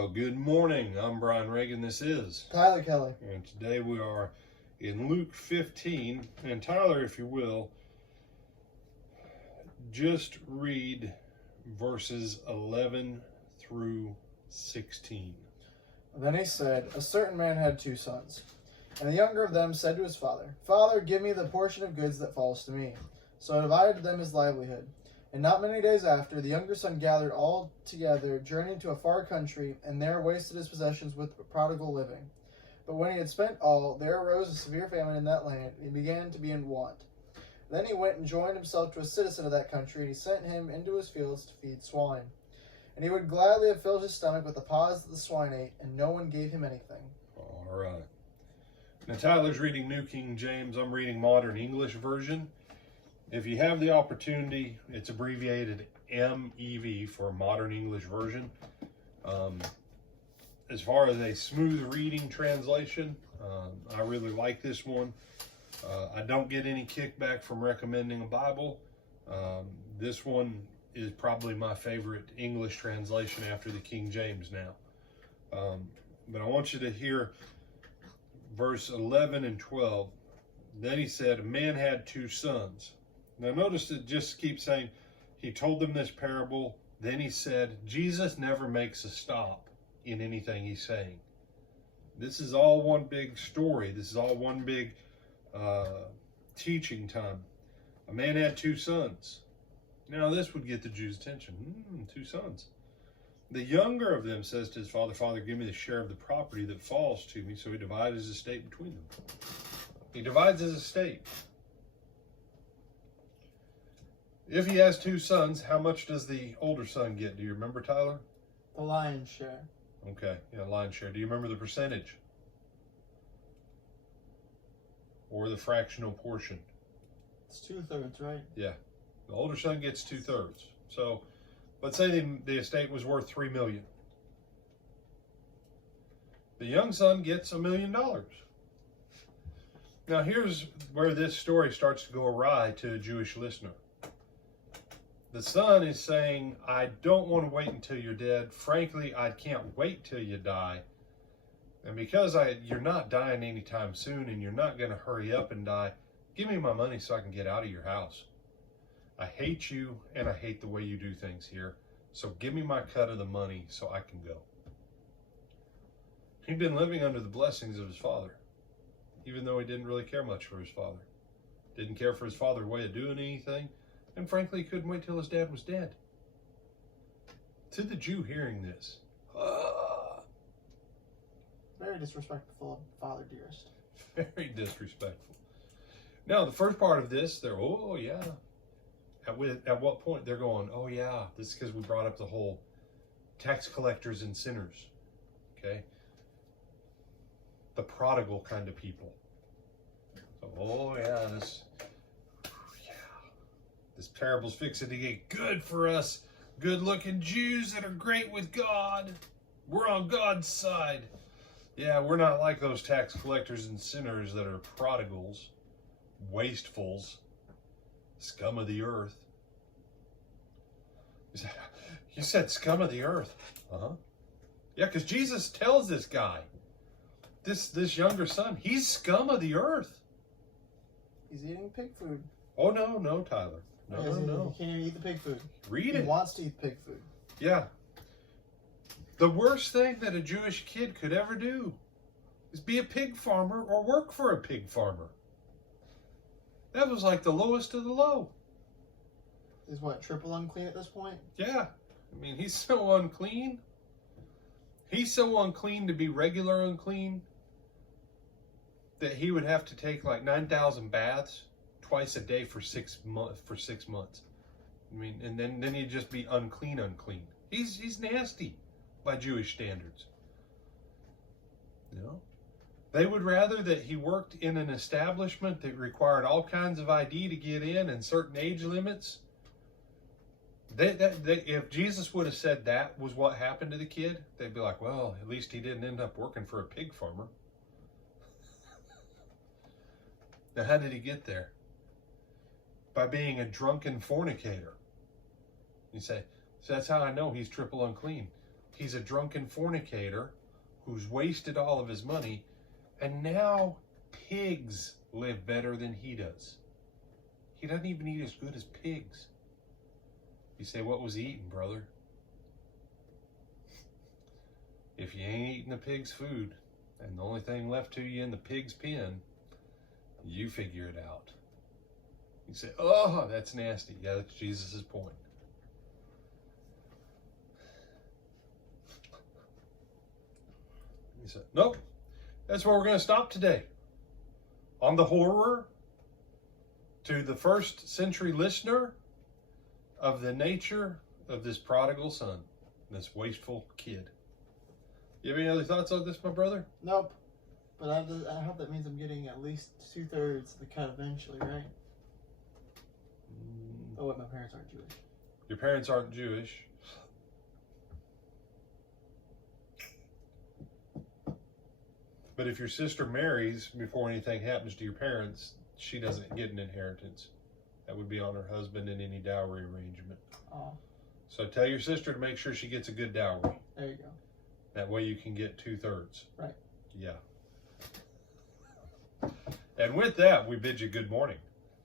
Well, good morning. I'm Brian Reagan. This is Tyler Kelly. And today we are in Luke 15. And Tyler, if you will, just read verses 11 through 16. Then he said, a certain man had 2 sons. And the younger of them said to his father, Father, give me the portion of goods that falls to me. So he divided them his livelihood. And not many days after, the younger son gathered all together, journeyed to a far country, and there wasted his possessions with prodigal living. But when he had spent all, there arose a severe famine in that land, and he began to be in want. Then he went and joined himself to a citizen of that country, and he sent him into his fields to feed swine. And he would gladly have filled his stomach with the pods that the swine ate, and no one gave him anything. All right. Now, Tyler's reading New King James. I'm reading Modern English Version. If you have the opportunity, it's abbreviated MEV for Modern English Version. As far as a smooth reading translation, I really like this one. I don't get any kickback from recommending a Bible. This one is probably my favorite English translation after the King James now. But I want you to hear verse 11 and 12. Then he said, a man had 2 sons. Now notice it just keeps saying, he told them this parable. Then he said, Jesus never makes a stop in anything he's saying. This is all one big story. This is all one big teaching time. A man had 2 sons. Now this would get the Jews' attention. 2 sons. The younger of them says to his father, Father, give me the share of the property that falls to me. So he divides his estate between them. He divides his estate. If he has 2 sons, how much does the older son get? Do you remember, Tyler? The lion's share. Okay, yeah, lion's share. Do you remember the percentage? Or the fractional portion? It's 2/3, right? Yeah. The older son gets 2/3. So let's say the estate was worth $3 million. The young son gets $1 million. Now here's where this story starts to go awry to a Jewish listener. The son is saying, I don't want to wait until you're dead. Frankly, I can't wait till you die. And because you're not dying anytime soon and you're not going to hurry up and die, give me my money so I can get out of your house. I hate you and I hate the way you do things here. So give me my cut of the money so I can go. He'd been living under the blessings of his father, even though he didn't really care much for his father. Didn't care for his father's way of doing anything. And frankly, he couldn't wait till his dad was dead. To the Jew hearing this, Very disrespectful, Father dearest. Very disrespectful. Now, the first part of this, they're, oh, yeah. At what point they're going, oh, yeah, this is because we brought up the whole tax collectors and sinners, okay? The prodigal kind of people. So, oh, yeah, this parable's fixing to get good for us good-looking Jews that are great with God. We're on God's side. Yeah, we're not like those tax collectors and sinners that are prodigals, wastefuls, scum of the earth. You said scum of the earth. Uh-huh. Yeah, because Jesus tells this guy, this younger son, he's scum of the earth. He's eating pig food. Oh, no, Tyler. No. He can't even eat the pig food. Read it. He wants to eat pig food. Yeah. The worst thing that a Jewish kid could ever do is be a pig farmer or work for a pig farmer. That was like the lowest of the low. Is what, triple unclean at this point? Yeah. I mean, he's so unclean. He's so unclean to be regular unclean that he would have to take like 9,000 baths twice a day for 6 months. I mean, and then he'd just be unclean. He's nasty by Jewish standards. You know? They would rather that he worked in an establishment that required all kinds of ID to get in and certain age limits. If Jesus would have said that was what happened to the kid, they'd be like, well, at least he didn't end up working for a pig farmer. Now, how did he get there? By being a drunken fornicator. You say, so that's how I know he's triple unclean. he's a drunken fornicator who's wasted all of his money, and now pigs live better than he does. He doesn't even eat as good as pigs. You say, what was he eating, brother? If you ain't eating the pig's food, and the only thing left to you in the pig's pen, you figure it out. You say, oh, that's nasty. Yeah, that's Jesus' point. He said, nope, that's where we're going to stop today. On the horror to the first century listener of the nature of this prodigal son, this wasteful kid. You have any other thoughts on this, my brother? Nope. But I hope that means I'm getting at least 2/3 of the cut eventually, right? Oh, wait, my parents aren't Jewish. Your parents aren't Jewish. But if your sister marries before anything happens to your parents, she doesn't get an inheritance. That would be on her husband in any dowry arrangement. Oh. So tell your sister to make sure she gets a good dowry. There you go. That way you can get 2/3. Right. Yeah. And with that, we bid you good morning.